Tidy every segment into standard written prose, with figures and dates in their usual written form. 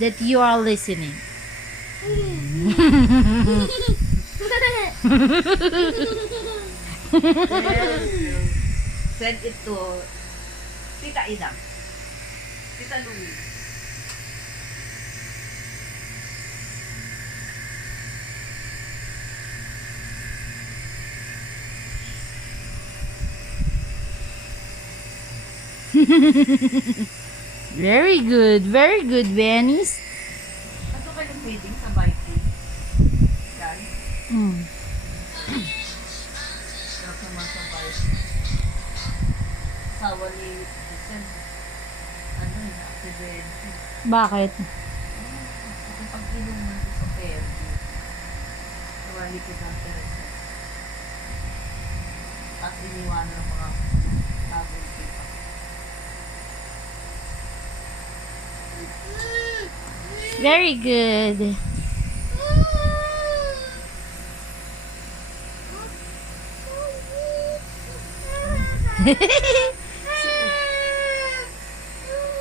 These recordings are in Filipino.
that you are listening. Send it to Tita Ida. Tita Louie. Very good, Venice. Ano kayo feeding sa biking? Yan. Sarap naman sa biking. Sawa ni Jason. Ano yun? Accidente. Bakit? Kasi pag inuman ko sa perdi, nawali ko ng Teresa. Tapos iniwanan ng mga bagong kita. Very good.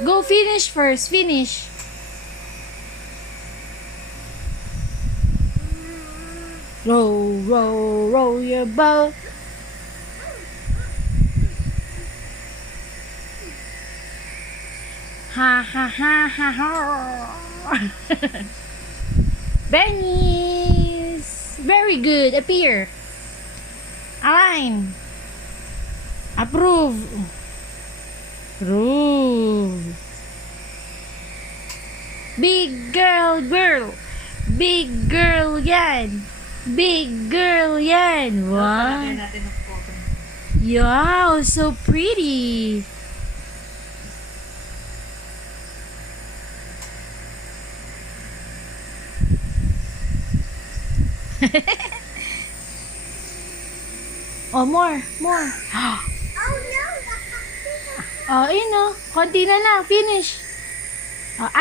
Go finish first. Finish. Row your boat. Ha ha ha ha ha. Venice. Very good. Appear. Align. Approve. Approve. Big girl. Big girl yan. Big girl yan. Wow. Lagyan natin ng photo. Wow, so pretty. Oh, more. Oh, yun oh. Konti na lang. Finish. Oh,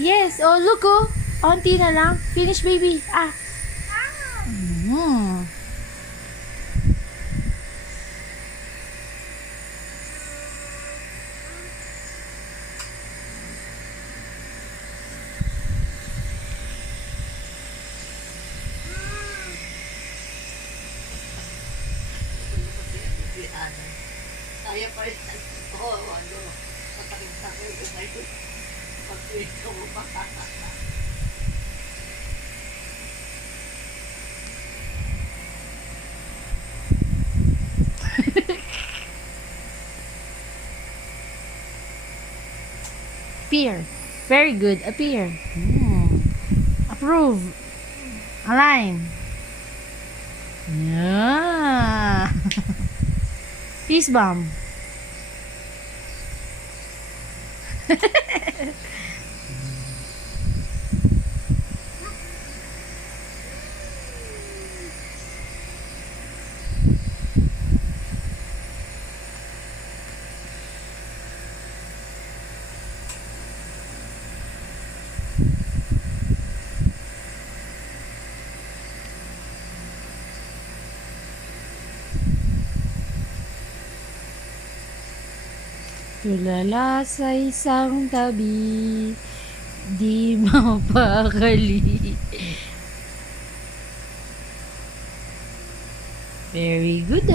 Yes, oh, look oh. Konti na lang. Finish, baby. Kaya pa rin. Oo, ano. Patakit-takit. Pag-tweet mo pa. Appear. Very good. Appear. Approve. Align. Yeah. Peace bomb. Tulala sa isang tabi, di mapakali. Very good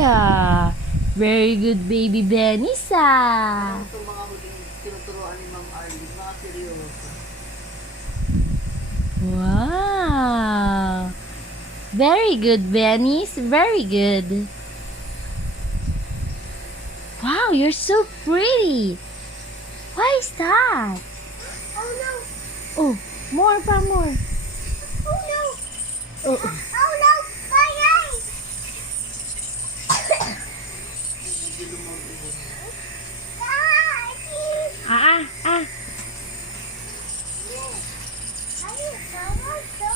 Very good, baby Venice Ito mga huling tinuturoan ni Ma'am Arlie, mga seryoso. Wow. Very good, Venice. Very good. Wow, you're so pretty. Why is that? Oh no! Oh, more. Oh no! Oh. Oh no! My eyes! Ah. Are you so much